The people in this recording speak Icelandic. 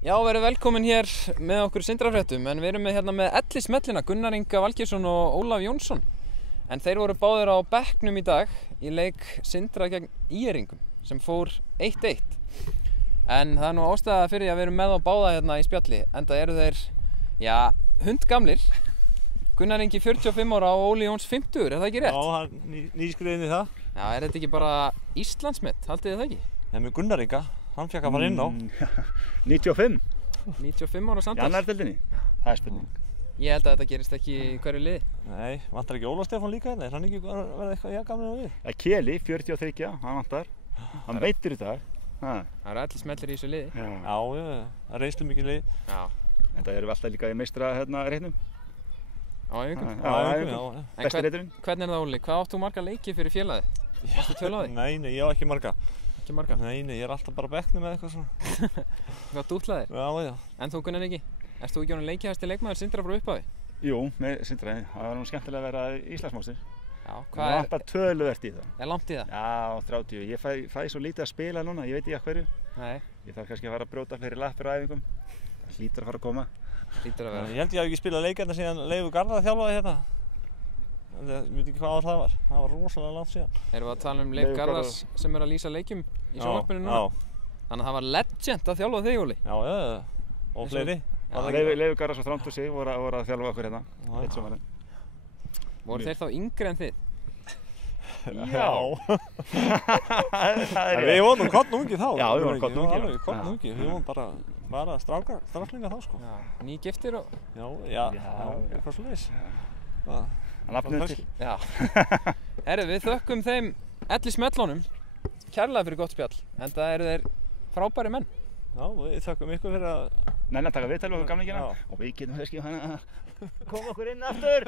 Já, verið velkomin hér með okkur í Sindrafréttum, en við erum hérna með Elli smellina, Gunnar Inga Valgeirsson og Ólaf Jónsson. En þeir voru báðir á bekknum í dag í leik Sindra gegn ÍR-ingum sem fór 1-1. En það er nú ástæða fyrir að við erum með á báða hérna í spjalli, enda eru þeir, já, hundgamlir. Gunnar Ingi 45 ára og Óli Jóns 50, er það ekki rétt? Já, hann nýskriðin í það. Já, er þetta ekki bara Íslandsmet, haldið þið það ekki? En með Gunnar Inga, hann fekk að fara inn á. 95. 95 ára samtals. Í annar deildinni, það er spurning. Ég held að þetta gerist ekki í hverju liði. Nei, vantar ekki Óla Stefán líka hérna? Er hann ekki verið eitthvað jafngamlir á við? Það er Keli, 43, hann vantar. Hann veitir í dag. Það eru allir smellir í þessu liði. Já, það er reynslu mikið lið. Já. En það eru alltaf líka í meistra reitnum. Á æfingum? Já, æfingum. Besti reiturinn. Hvernig er það, Óli? Hvað áttu marga leiki fyrir félagið? Varstu tölu á því? Nei, ég á ekki marga. Ekki marga? Nei, ég er alltaf bara á bekknum með eitthvað svona. Hvað dútlaðir? Já. En þú, Gunnar Ingi? Erst þú ekki orðinn leikjahæsti leikmaður Sindra frá upphafi? Jú, með Sindra. Það var nú skemmtilega að vera Íslandsmóstir. Já, hvað er? Það vantar töluvert í það. Er langt í það? Já, 30. Ég fæ svo lítið að spila núna, ég veit ekki af hverju. Nei. Ég þarf kannski að fara að brjóta fleiri lappir á æfingum. Það hlýtur að fara að koma. Hlýtur að vera. Ég held ég hafi ekki spilað leik hérna síðan Leifur Garðar þjálfaði hérna. Ég veit ekki hvað ár það var. Það var rosalega langt síðan. Erum við að tala um Leif Garðars sem er að lýsa leikjum í sjónvarpinu núna? Já. Þannig að það var legend að þjálfa þig, Óli. Já. Og fleiri. Leifur Garðars og Þrándur sig voru að þjálfa okkur hérna. Eitt sumarið. Voru þeir þá yngri en þið? Já. Við vorum kollungir þá. Já, við vorum kollungir. Kollungir. Við vorum bara stráklingar þá sko. Nýgiftir og... Já, eitthvað svoleiðis. Nafnið til. Já. Herru, við þökkum þeim Elli smellunum kærlega fyrir gott spjall, en það eru þeir frábæri menn. Já, við þökkum ykkur fyrir að... Nenni að taka viðtal við okkur gamlingina og við getum kannski koma okkur inn aftur.